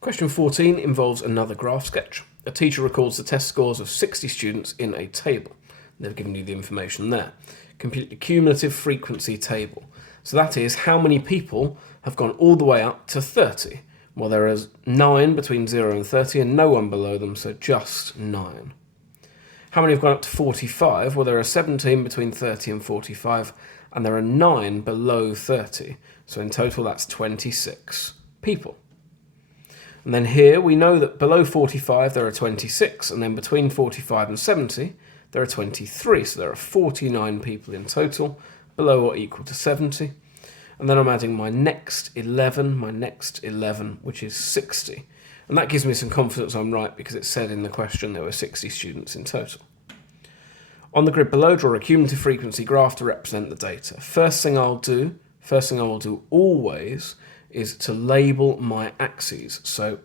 Question 14 involves another graph sketch. A teacher records the test scores of 60 students in a table. They've given you the information there. Compute the cumulative frequency table. So that is how many people have gone all the way up to 30. Well, there is 9 between 0 and 30 and no one below them, so just 9. How many have gone up to 45? Well, there are 17 between 30 and 45, and there are 9 below 30. So in total, that's 26 people. And then here we know that below 45 there are 26, and then between 45 and 70 there are 23. So there are 49 people in total, below or equal to 70. And then I'm adding my next 11, which is 60. And that gives me some confidence I'm right because it said in the question there were 60 students in total. On the grid below, draw a cumulative frequency graph to represent the data. First thing I will do always is to label my axes. So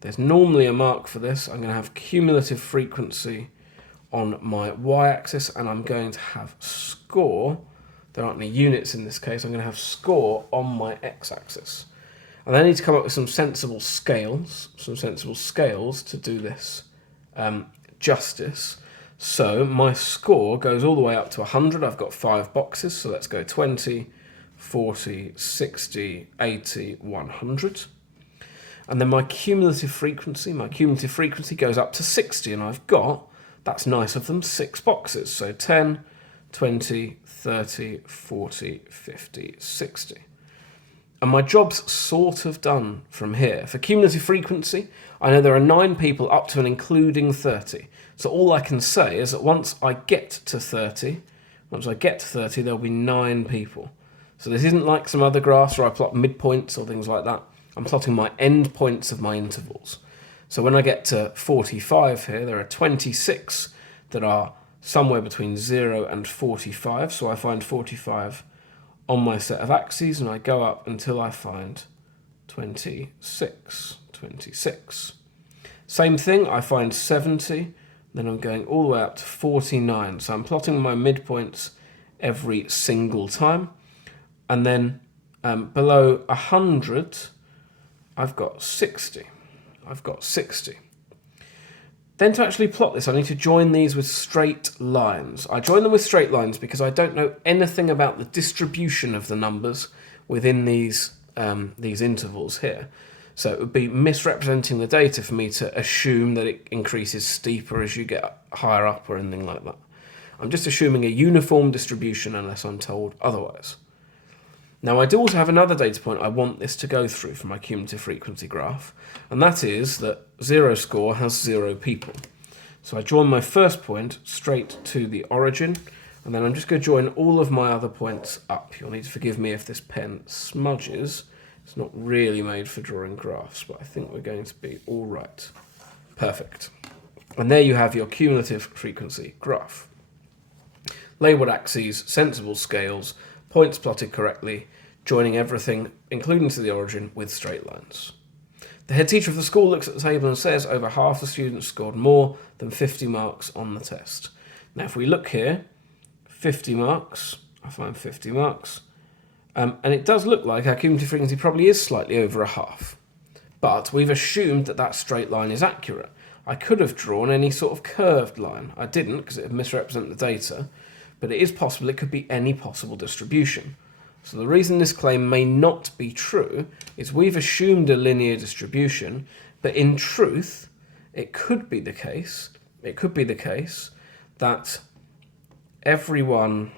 there's normally a mark for this. I'm going to have cumulative frequency on my y-axis, and I'm going to have score. There aren't any units in this case. I'm going to have score on my x-axis. And I need to come up with some sensible scales to do this justice. So my score goes all the way up to 100. I've got 5 boxes, so let's go 20, 40, 60, 80, 100. And then my cumulative frequency goes up to 60, and I've got, that's nice of them, 6 boxes. So 10, 20, 30, 40, 50, 60. And my job's sort of done from here. For cumulative frequency, I know there are 9 people up to and including 30. So all I can say is that once I get to 30, there'll be 9 people. So this isn't like some other graphs where I plot midpoints or things like that. I'm plotting my end points of my intervals. So when I get to 45 here, there are 26 that are somewhere between 0 and 45. So I find 45 on my set of axes, and I go up until I find 26. Same thing, I find 70, then I'm going all the way up to 49. So I'm plotting my midpoints every single time. And then below 100, I've got 60. Then to actually plot this, I need to join these with straight lines. I join them with straight lines because I don't know anything about the distribution of the numbers within these intervals here. So it would be misrepresenting the data for me to assume that it increases steeper as you get higher up or anything like that. I'm just assuming a uniform distribution unless I'm told otherwise. Now I do also have another data point I want this to go through for my cumulative frequency graph, and that is that 0 score has 0 people. So I join my first point straight to the origin, and then I'm just going to join all of my other points up. You'll need to forgive me if this pen smudges. It's not really made for drawing graphs, but I think we're going to be all right. Perfect. And there you have your cumulative frequency graph. Labelled axes, sensible scales, points plotted correctly, joining everything, including to the origin, with straight lines. The head teacher of the school looks at the table and says over half the students scored more than 50 marks on the test. Now if we look here, 50 marks, I find 50 marks, and it does look like our cumulative frequency probably is slightly over a half. But we've assumed that that straight line is accurate. I could have drawn any sort of curved line. I didn't because it would misrepresent the data, but it is possible it could be any possible distribution. So the reason this claim may not be true is we've assumed a linear distribution, but in truth, it could be the case that everyone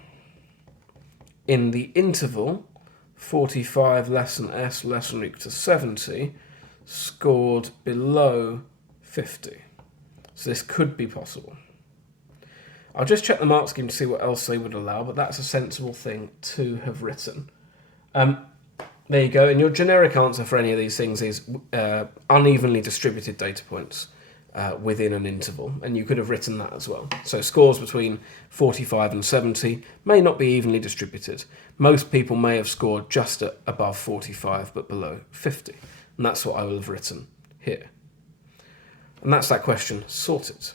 in the interval 45 less than s less than or equal to 70 scored below 50. So this could be possible. I'll just check the mark scheme to see what else they would allow, but that's a sensible thing to have written. There you go, and your generic answer for any of these things is unevenly distributed data points within an interval, and you could have written that as well. So scores between 45 and 70 may not be evenly distributed. Most people may have scored just above 45 but below 50, and that's what I will have written here. And that's that question sorted.